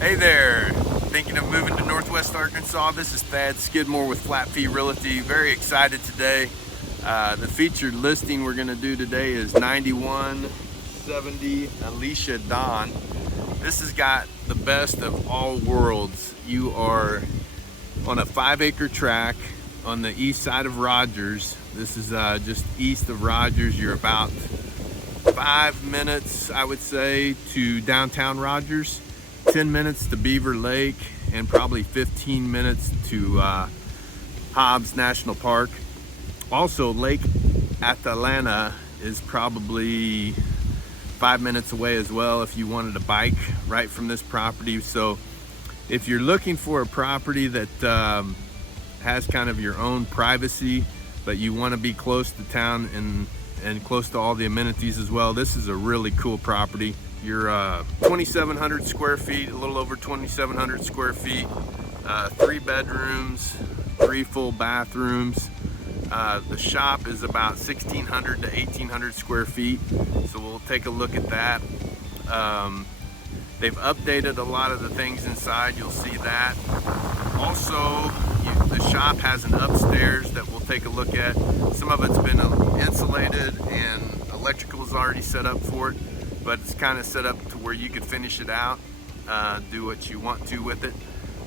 Hey there, thinking of moving to Northwest Arkansas? This is Thad Skidmore with Flat Fee Realty. Very excited today. The featured listing we're going to do today is 9170 Alicia Dawn. This has got the best of all worlds. You are on a 5-acre tract on the east side of Rogers. This is just east of Rogers. You're about 5 minutes, I would say, to downtown Rogers. 10 minutes to Beaver Lake, and probably 15 minutes to Hobbs National Park. Also, Lake Atalanta is probably 5 minutes away as well if you wanted to bike right from this property. So if you're looking for a property that has kind of your own privacy, but you want to be close to town and close to all the amenities as well, this is a really cool property. You're 2,700 square feet, a little over 2,700 square feet, 3 bedrooms, 3 full bathrooms. The shop is about 1,600 to 1,800 square feet, so we'll take a look at that. They've updated a lot of the things inside, you'll see that. Also, the shop has an upstairs that we'll take a look at. Some of it's been insulated and electrical is already set up for it, but it's kind of set up to where you could finish it out, do what you want to with it.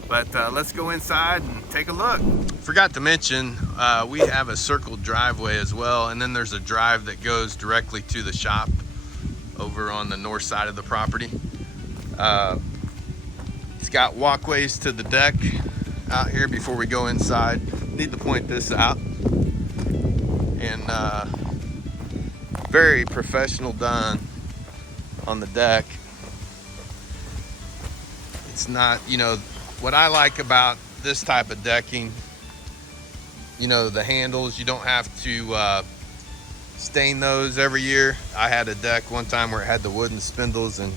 But let's go inside and take a look. Forgot to mention, we have a circled driveway as well, and then there's a drive that goes directly to the shop over on the north side of the property. It's got walkways to the deck out here before we go inside. Need to point this out. And very professional done on the deck. It's not, what I like about this type of decking, the handles, you don't have to stain those every year. I had a deck one time where it had the wooden spindles and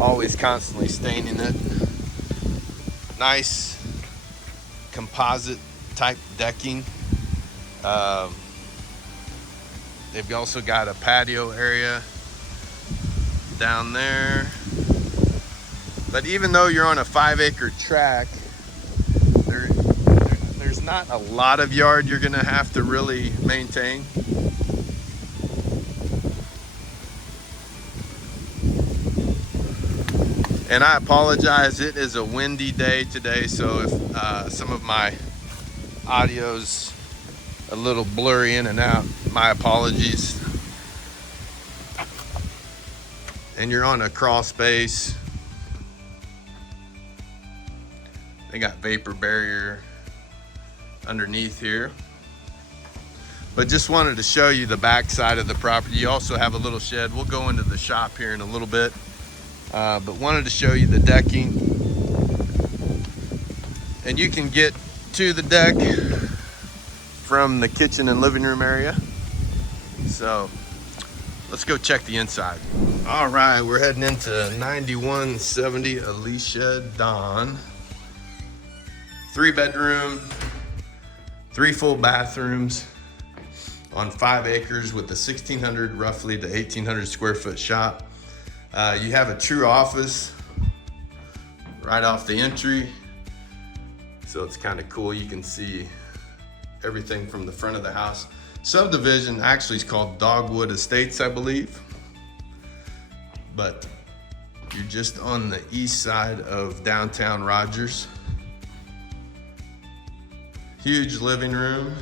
always constantly staining it. Nice composite type decking. They've also got a patio area down there. But even though you're on a 5-acre tract, there's not a lot of yard you're gonna have to really maintain. And I apologize, it is a windy day today, so if some of my audio's a little blurry in and out, my apologies. And you're on a crawl space. They got vapor barrier underneath here. But just wanted to show you the back side of the property. You also have a little shed. We'll go into the shop here in a little bit. But wanted to show you the decking. And you can get to the deck from the kitchen and living room area. So let's go check the inside. All right, we're heading into 9170 Alicia Dawn. 3 bedroom, 3 full bathrooms on 5 acres with a 1,600 roughly to 1,800 square foot shop. You have a true office right off the entry, so it's kind of cool. You can see everything from the front of the house. Subdivision actually is called Dogwood Estates, I believe, but you're just on the east side of downtown Rogers. Huge living room.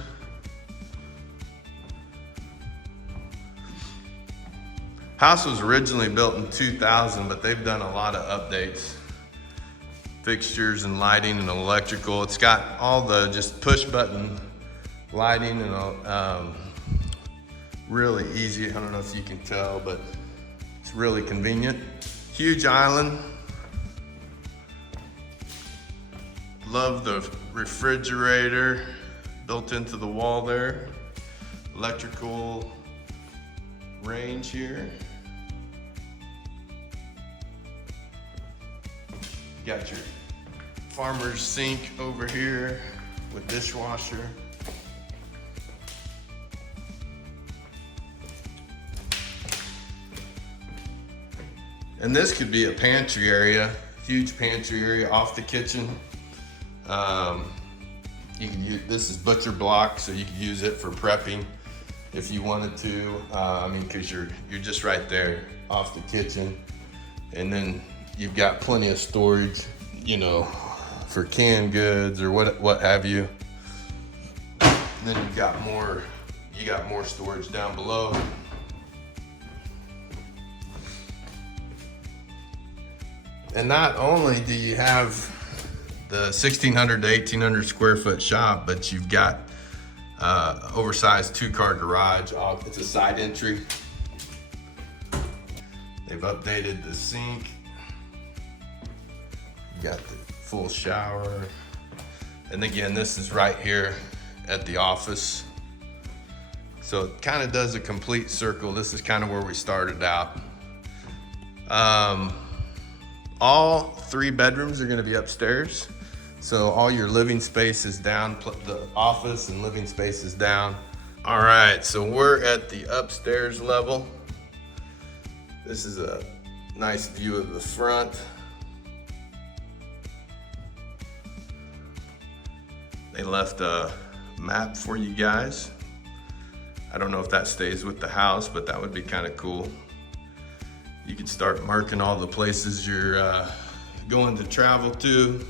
House was originally built in 2000, but they've done a lot of updates. Fixtures and lighting and electrical. It's got all the just push button lighting and really easy. I don't know if you can tell, but it's really convenient. Huge island. Love the refrigerator built into the wall there. Electrical range here. Got your farmer's sink over here with dishwasher. And this could be a pantry area huge pantry area off the kitchen. You can use, this is butcher block, so you can use it for prepping if you wanted to. I mean, because you're just right there off the kitchen, and then you've got plenty of storage, you know, for canned goods or what have you. And then you got more storage down below. And not only do you have the 1,600 to 1,800 square foot shop, but you've got oversized 2-car garage. It's a side entry. They've updated the sink. You got the full shower. And again, this is right here at the office. So it kind of does a complete circle. This is kind of where we started out. All 3 bedrooms are going to be upstairs. So all your living space is down, the office and living space is down. All right, so we're at the upstairs level. This is a nice view of the front. They left a map for you guys. I don't know if that stays with the house, but that would be kind of cool. You could start marking all the places you're going to travel to.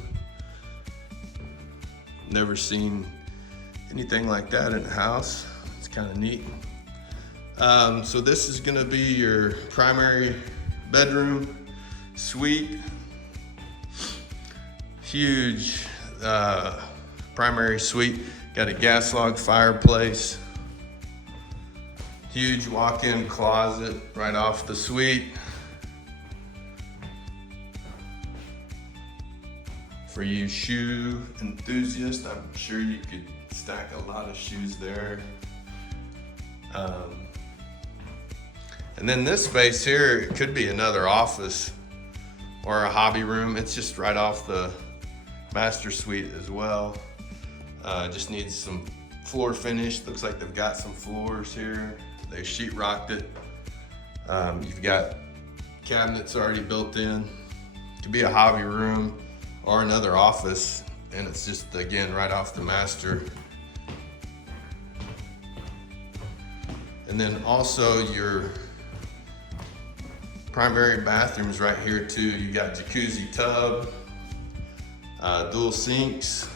Never seen anything like that in a house. It's kind of neat. So this is gonna be your primary bedroom, suite. Huge primary suite. Got a gas log fireplace. Huge walk-in closet right off the suite. For you shoe enthusiasts, I'm sure you could stack a lot of shoes there. And then this space here, it could be another office or a hobby room. It's just right off the master suite as well. Just needs some floor finish. Looks like they've got some floors here. They sheetrocked it. You've got cabinets already built in. Could be a hobby room or another office, and it's just, again, right off the master. And then also your primary bathrooms right here too. You got jacuzzi tub, dual sinks,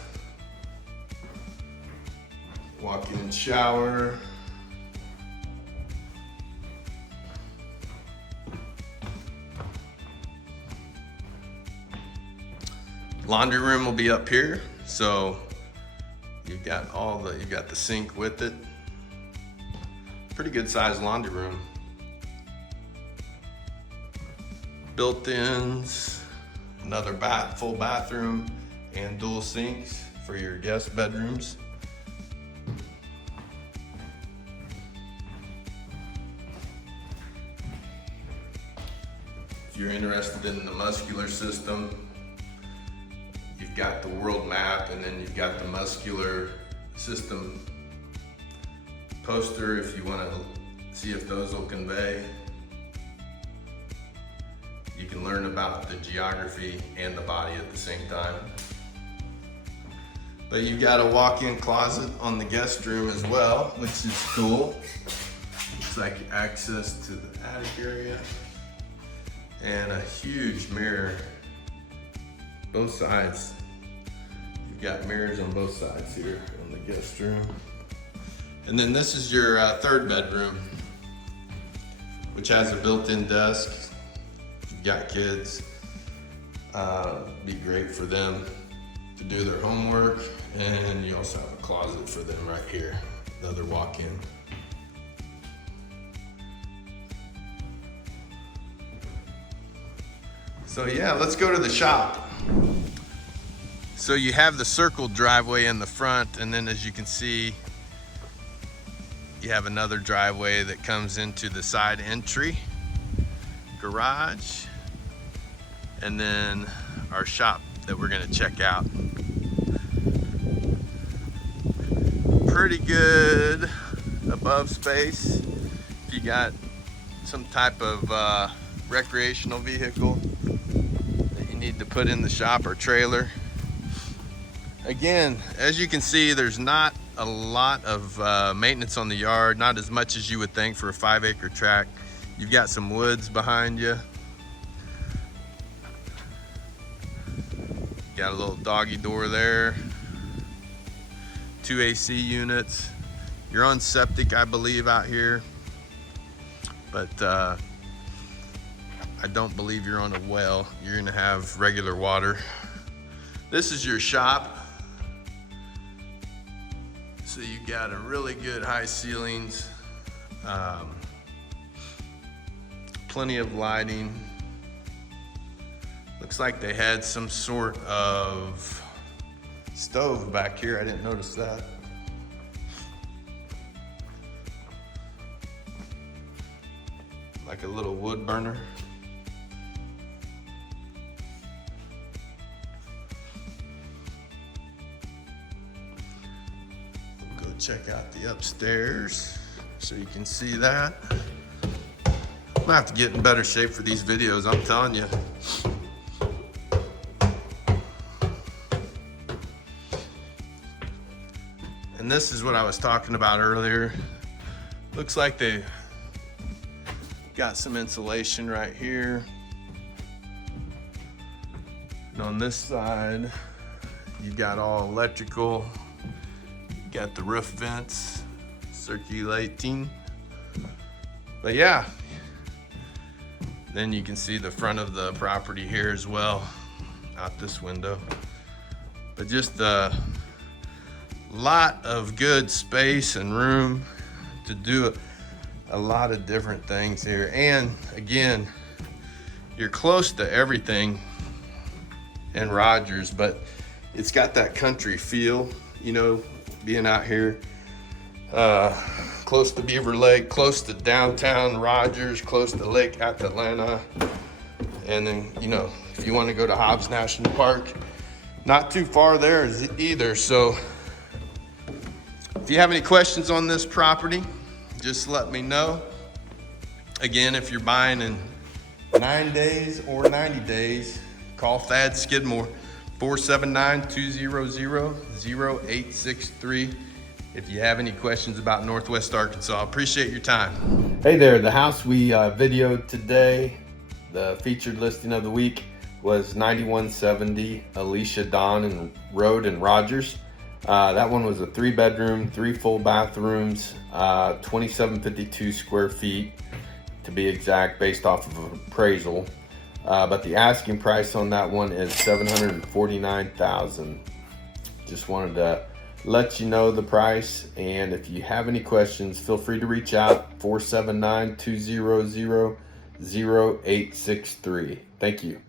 walk-in shower, laundry room will be up here, so you've got the sink with it. Pretty good sized laundry room. Built-ins, another full bathroom, and dual sinks for your guest bedrooms. If you're interested in the muscular system, you've got the world map, and then you've got the muscular system poster if you want to see if those will convey. You can learn about the geography and the body at the same time. But you've got a walk-in closet on the guest room as well, which is cool. Looks like access to the attic area. And a huge mirror, both sides. You've got mirrors on both sides here on the guest room. And then this is your third bedroom, which has a built-in desk. If you've got kids, be great for them to do their homework. And you also have a closet for them right here, another walk-in. So yeah, let's go to the shop. So you have the circled driveway in the front, and then as you can see, you have another driveway that comes into the side entry, garage, and then our shop that we're gonna check out. Pretty good above space. If you got some type of recreational vehicle that you need to put in the shop or trailer. Again, as you can see, there's not a lot of maintenance on the yard, not as much as you would think for a 5-acre tract. You've got some woods behind you. Got a little doggy door there. 2 AC units. You're on septic, I believe, out here, but I don't believe you're on a well. You're gonna have regular water. This is your shop. So you got a really good high ceilings, plenty of lighting. Looks like they had some sort of stove back here. I didn't notice that. Like a little wood burner. Go check out the upstairs so you can see that. I'm gonna have to get in better shape for these videos, I'm telling you. And this is what I was talking about earlier. Looks like they got some insulation right here. And on this side, you got all electrical. You got the roof vents circulating. But yeah, then you can see the front of the property here as well, out this window. But just a lot of good space and room to do a lot of different things here. And again, you're close to everything in Rogers, but it's got that country feel, you know, being out here close to Beaver Lake, close to downtown Rogers, close to Lake Atalanta. And then, you know, if you want to go to Hobbs National Park, not too far there either. So if you have any questions on this property, just let me know. Again, if you're buying in 9 days or 90 days, call Thad Skidmore, 479-200-0863. If you have any questions about Northwest Arkansas. I appreciate your time. Hey there, the house we videoed today, the featured listing of the week, was 9170 Alicia Dawn Road in Rogers. That one was a 3-bedroom, 3 full bathrooms, 2752 square feet to be exact, based off of an appraisal. But the asking price on that one is $749,000. Just wanted to let you know the price, and if you have any questions, feel free to reach out, 479-200-0863. Thank you.